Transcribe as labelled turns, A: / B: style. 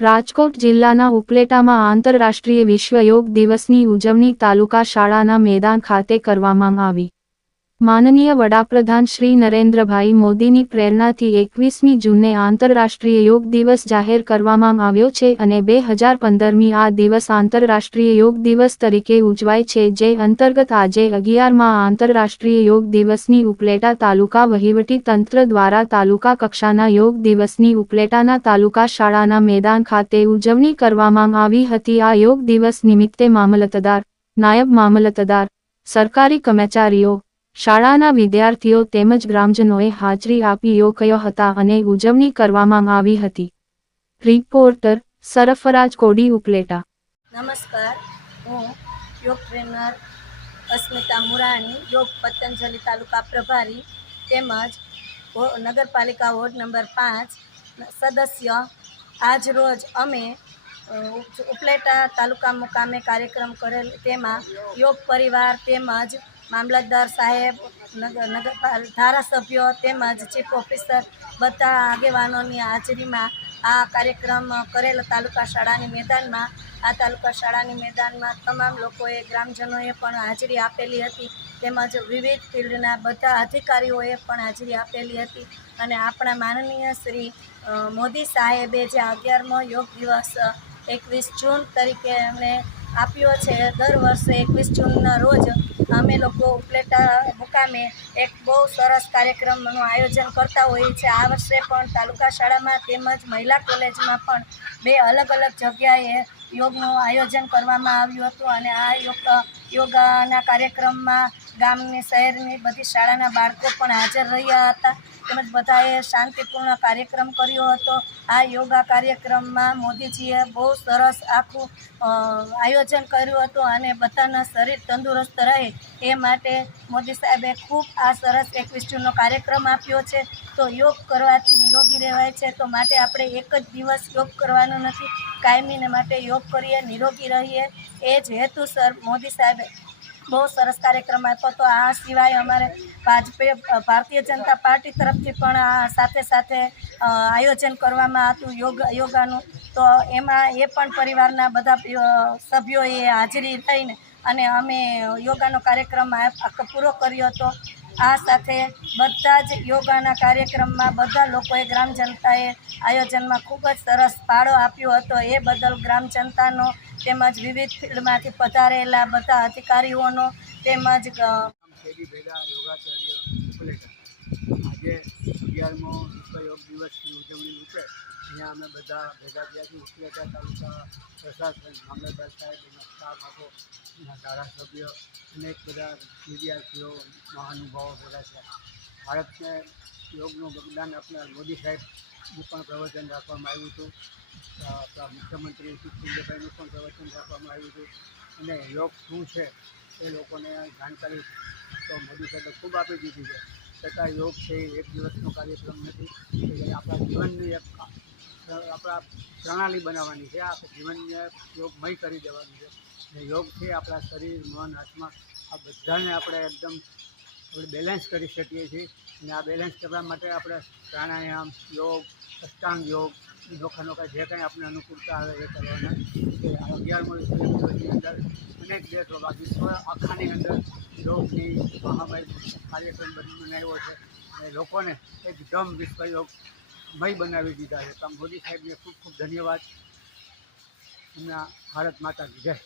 A: રાજકોટ જિલ્લાના ઉપલેટામાં આંતરરાષ્ટ્રીય વિશ્વ યોગ દિવસની ઉજવણી તાલુકા શાળાના મેદાન ખાતે કરવામાં આવી. માનનીય વડાપ્રધાન શ્રી નરેન્દ્રભાઈ મોદીની પ્રેરણાથી એકવીસમી જૂને આંતરરાષ્ટ્રીય યોગ દિવસ જાહેર કરવામાં આવ્યો છે અને બે હજાર પંદરમી આ દિવસ આંતરરાષ્ટ્રીય યોગ દિવસ તરીકે ઉજવાય છે, જે અંતર્ગત આજે અગિયારમાં આંતરરાષ્ટ્રીય યોગ દિવસની ઉપલેટા તાલુકા વહીવટી તંત્ર દ્વારા તાલુકા કક્ષાના યોગ દિવસની ઉપલેટાના તાલુકા શાળાના મેદાન ખાતે ઉજવણી કરવામાં આવી હતી. આ યોગ દિવસ નિમિત્તે મામલતદાર, નાયબ મામલતદાર, સરકારી કર્મચારીઓ શાળાના વિદ્યાર્થીઓ તેમજ ગ્રામજનોએ હાજરી આપી યોગયો હતા અને ઉજવણી કરવામાં આવી હતી. રિપોર્ટર સરફરાજ કોડી ઉપલેટા
B: નમસ્કાર. હું યોગ ટ્રેનર અસ્મિતા મુરાણી, યોગ પતંજલિ તાલુકા પ્રભારી તેમજ નગરપાલિકા વોર્ડ નંબર પાંચ સદસ્ય. આજ રોજ અમે ઉપલેટા તાલુકા મુકામે કાર્યક્રમ કરેલ તેમાં યોગ પરિવાર તેમજ મામલતદાર સાહેબ નગર ધારાસભ્યો તેમજ ચીફ ઓફિસર બધા આગેવાનોની હાજરીમાં આ કાર્યક્રમ કરેલ તાલુકા શાળાની મેદાનમાં. આ તાલુકા શાળાની મેદાનમાં તમામ લોકોએ, ગ્રામજનોએ પણ હાજરી આપેલી હતી. તેમજ વિવિધ ફિલ્ડના બધા અધિકારીઓએ પણ હાજરી આપેલી હતી. અને આપણા માનનીય શ્રી મોદી સાહેબે જે અગિયારમો યોગ દિવસ, એકવીસ જૂન તરીકે અમને આપ્યો છે. દર વર્ષે એકવીસ જૂનના રોજ અમે લોકો ઉપલેટા મુકામે એક બહુ સરસ કાર્યક્રમનું આયોજન કરતા હોઈએ છીએ. આ વર્ષે પણ તાલુકા શાળામાં તેમજ મહિલા કોલેજમાં પણ બે અલગ અલગ જગ્યાએ યોગનું આયોજન કરવામાં આવ્યું હતું અને આ યોગ, યોગાના કાર્યક્રમમાં ગામની, શહેરની બધી શાળાના બાળકો પણ હાજર રહ્યા હતા. તેમજ બધાએ શાંતિપૂર્ણ કાર્યક્રમ કર્યો હતો. આ યોગા કાર્યક્રમમાં મોદીજીએ બહુ સરસ આખું આયોજન કર્યું હતું અને બધાના શરીર તંદુરસ્ત રહે એ માટે મોદી સાહેબે ખૂબ આ સરસ એકવીસ જૂનનો કાર્યક્રમ આપ્યો છે. તો યોગ કરવાથી નિરોગી રહેવાય છે. તો માટે આપણે એક જ દિવસ યોગ કરવાનો નથી. કાયમીને માટે યોગ કરીએ, નિરોગી રહીએ. એ જ હેતુસર મોદી સાહેબે બહુ સરસ કાર્યક્રમ આપ્યો તો આ સિવાય અમારે ભાજપે ભારતીય જનતા પાર્ટી તરફથી પણ આ સાથે સાથે આયોજન કરવામાં હતું યોગ, યોગાનું. તો એમાં એ પણ પરિવારના બધા સભ્યોએ હાજરી થઈને અને અમે યોગાનો કાર્યક્રમ પૂરો કર્યો હતો. આ સાથે બધા જ યોગાના કાર્યક્રમમાં બધા લોકોએ ગ્રામ જનતાએ આયોજનમાં ખૂબ જ સરસ ફાળો આપ્યો હતો. એ બદલ ગ્રામ જનતાનો તેમજ વિવિધ ફિલ્ડમાંથી પધારેલા બધા અધિકારીઓનો તેમજ
C: આજે અગિયારમો વિશ્વ યોગ દિવસની ઉજવણી છે અહીંયા અમે બધા ભેગા થયા છીએ. ઉપલેટા તાલુકા પ્રશાસન, મામલતદાર સાહેબ, એના બધા વિદ્યાર્થીઓ, મહાનુભાવો ભેગા થયા. ભારતને યોગનું યોગદાન આપનાર મોદી સાહેબનું પણ પ્રવચન રાખવામાં આવ્યું હતું. આપણા મુખ્યમંત્રી સુખસિંહભાઈનું પણ પ્રવચન રાખવામાં આવ્યું હતું. અને યોગ શું છે, એ લોકોને જાણકારી તો મોદી સાહેબે ખૂબ આપી દીધી છે. છતાં યોગ છે એક દિવસનો કાર્યક્રમ નથી એ આપણા જીવનની એક આપણા પ્રણાલી બનાવવાની છે. આપણે જીવનને યોગમય કરી દેવાનું છે. અને યોગથી આપણા શરીર, મન, આત્મા, આ બધાને આપણે એકદમ આપણે બેલેન્સ કરી શકીએ છીએ. અને આ બેલેન્સ કરવા માટે આપણે પ્રાણાયામ, યોગ, અષ્ટાંગ યોગ નોખા નોખા જે કંઈ આપણે અનુકૂળતા આવે એ કરવાના કે આ અંદર અનેક દેશો બાકી આખાની અંદર યોગની મહામારી કાર્યક્રમ બની બનાવ્યો છે. અને લોકોને એકદમ વિશ્વ યોગ મય બનાવી દીધા છે. તો મોદી સાહેબને ખૂબ ખૂબ ધન્યવાદ. એમના ભારત માતા વિજય જય.